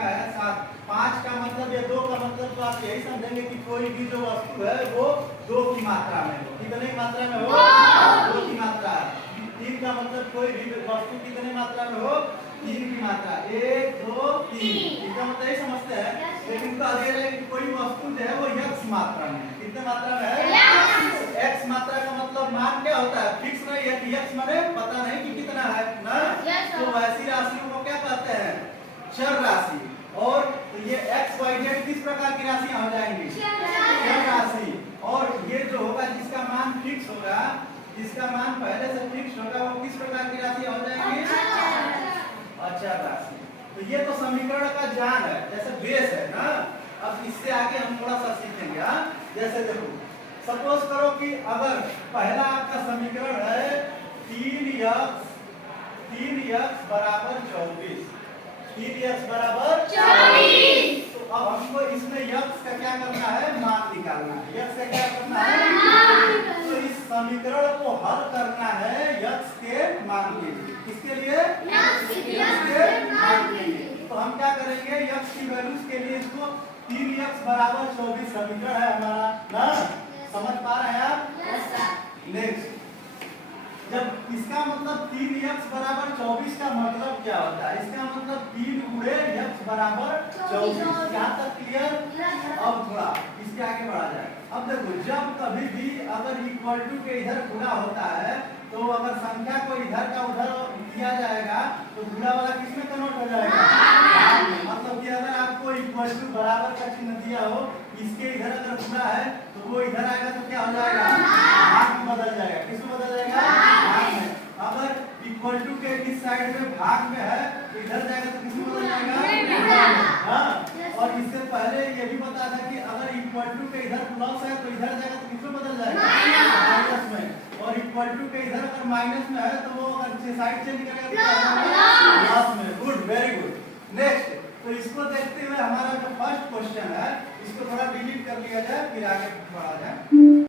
लिखा है 7, 5 का मतलब या 2 का मतलब तो आप यही समझेंगे कि कोई भी जो वस्तु है वो 2 की मात्रा में हो। कितने मात्रा में हो? 2 की मात्रा। 3 का मतलब कोई भी वस्तु कितने मात्रा में हो? 3 की मात्रा। 1 2 3 इसका मतलब यही समझते हैं। लेकिन कह दे रहे हैं कि कोई वस्तु जो है वो x मात्रा में है। कितने मात्रा में है? x मात्रा का मतलब मान क्या होता है? फिक्स नहीं है कि x माने पता नहीं कि कितना है ना। तो ऐसी राशियों को क्या कहते हैं? चर राशि। और तो ये x y z किस प्रकार की राशियां हो जाएंगी? चर राशि। और ये जो होगा जिसका मान फिक्स होगा, जिसका मान पहले से फिक्स होगा, वो किस प्रकार की राशि हो जाएंगी? अचर राशि। तो ये तो समीकरण का जान है, जैसे बेस है ना। अब इससे आगे हम थोड़ा सा सीखेंगे। हाँ, जैसे देखो, सपोज करो कि अगर पहला आपका समीकरण है 3x बराबर 24, 3x बराबर 24। तो अब हमको इसमें x का क्या करना है? मान निकालना है। x का क्या करना है? तो इस समीकरण को हल करना है x के मान के लिए। किसके लिए? x के मान के लिए। तो हम क्या करेंगे? x की वैल्यूज के लिए इसको 3x बराबर 24 समीकरण है हमारा ना। समझ पा रहे हैं आप? नेक्स्ट, जब इसका मतलब 3x बराबर 24 का मतलब क्या होता है? इसका मतलब 3 गुणे x बराबर 24। यहाँ तक क्लियर? अब थोड़ा इसके आगे बढ़ा जाए। अब देखो, जब कभी भी अगर इक्वल टू के इधर गुणा होता है, तो अगर संख्या को इधर का उधर दिया जाएगा तो गुणा वाला किसमें कन्वर्ट हो जाएगा? मतलब कि अगर आपको इक्वल टू बराबर का चिन्ह दिया हो, इसके इधर अगर गुणा है तो वो इधर आएगा तो क्या हो जाएगा? भाग में बदल जाएगा। किसमें बदल जाएगा? भाग में। अगर इक्वल टू के इस साइड में भाग में है तो इधर जाएगा तो किसमें बदल जाएगा? हाँ। और इससे पहले ये भी बता था कि अगर इक्वल टू के इधर प्लस है तो इधर जाएगा तो किसमें बदल जाएगा? माइनस में। और इक्वल टू के इधर अगर माइनस में है तो वो अगर साइड चेंज करेगा तो प्लस में। Good, very good. नेक्स्ट, तो इसको देखते हुए हमारा जो फर्स्ट क्वेश्चन है इसको थोड़ा डिलीट कर लिया जाए, फिर आगे बढ़ा जाए।